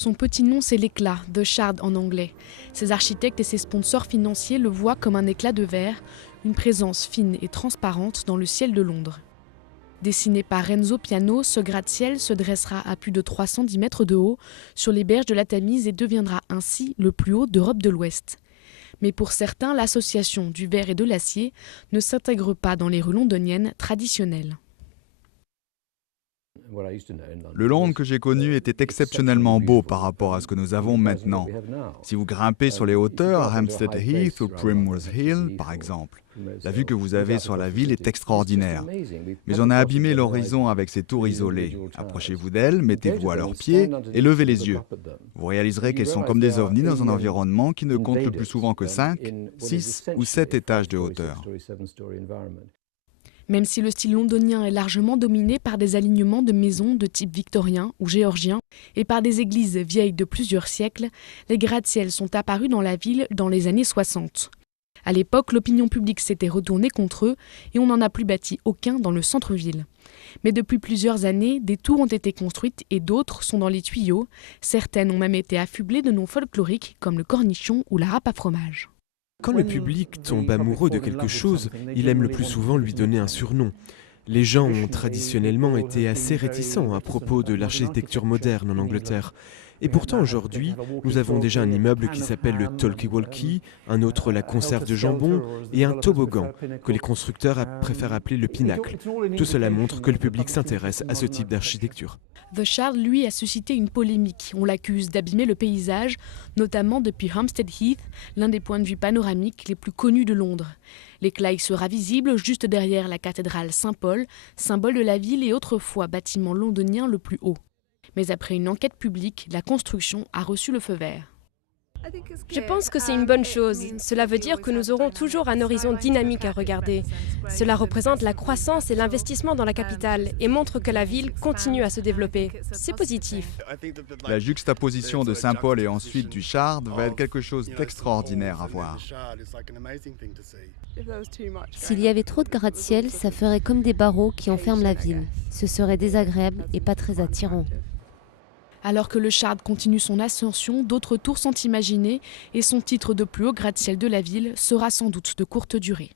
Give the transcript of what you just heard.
Son petit nom, c'est l'éclat, The Shard en anglais. Ses architectes et ses sponsors financiers le voient comme un éclat de verre, une présence fine et transparente dans le ciel de Londres. Dessiné par Renzo Piano, ce gratte-ciel se dressera à plus de 310 mètres de haut sur les berges de la Tamise et deviendra ainsi le plus haut d'Europe de l'Ouest. Mais pour certains, l'association du verre et de l'acier ne s'intègre pas dans les rues londoniennes traditionnelles. Le Londres que j'ai connu était exceptionnellement beau par rapport à ce que nous avons maintenant. Si vous grimpez sur les hauteurs, Hampstead Heath ou Primrose Hill par exemple, la vue que vous avez sur la ville est extraordinaire. Mais on a abîmé l'horizon avec ces tours isolées. Approchez-vous d'elles, mettez-vous à leurs pieds et levez les yeux. Vous réaliserez qu'elles sont comme des ovnis dans un environnement qui ne compte le plus souvent que 5, 6 ou 7 étages de hauteur. Même si le style londonien est largement dominé par des alignements de maisons de type victorien ou géorgien et par des églises vieilles de plusieurs siècles, les gratte-ciels sont apparus dans la ville dans les années 60. À l'époque, l'opinion publique s'était retournée contre eux et on n'en a plus bâti aucun dans le centre-ville. Mais depuis plusieurs années, des tours ont été construites et d'autres sont dans les tuyaux. Certaines ont même été affublées de noms folkloriques comme le cornichon ou la râpe à fromage. Quand le public tombe amoureux de quelque chose, il aime le plus souvent lui donner un surnom. Les gens ont traditionnellement été assez réticents à propos de l'architecture moderne en Angleterre. Et pourtant aujourd'hui, nous avons déjà un immeuble qui s'appelle le Talkie Walkie, un autre la conserve de jambon et un toboggan que les constructeurs préfèrent appeler le Pinacle. Tout cela montre que le public s'intéresse à ce type d'architecture. The Shard, lui, a suscité une polémique. On l'accuse d'abîmer le paysage, notamment depuis Hampstead Heath, l'un des points de vue panoramiques les plus connus de Londres. L'éclat y sera visible juste derrière la cathédrale Saint-Paul, symbole de la ville et autrefois bâtiment londonien le plus haut. Mais après une enquête publique, la construction a reçu le feu vert. Je pense que c'est une bonne chose. Cela veut dire que nous aurons toujours un horizon dynamique à regarder. Cela représente la croissance et l'investissement dans la capitale et montre que la ville continue à se développer. C'est positif. La juxtaposition de Saint-Paul et ensuite du Shard va être quelque chose d'extraordinaire à voir. S'il y avait trop de gratte-ciel, ça ferait comme des barreaux qui enferment la ville. Ce serait désagréable et pas très attirant. Alors que le Shard continue son ascension, d'autres tours sont imaginées et son titre de plus haut gratte-ciel de la ville sera sans doute de courte durée.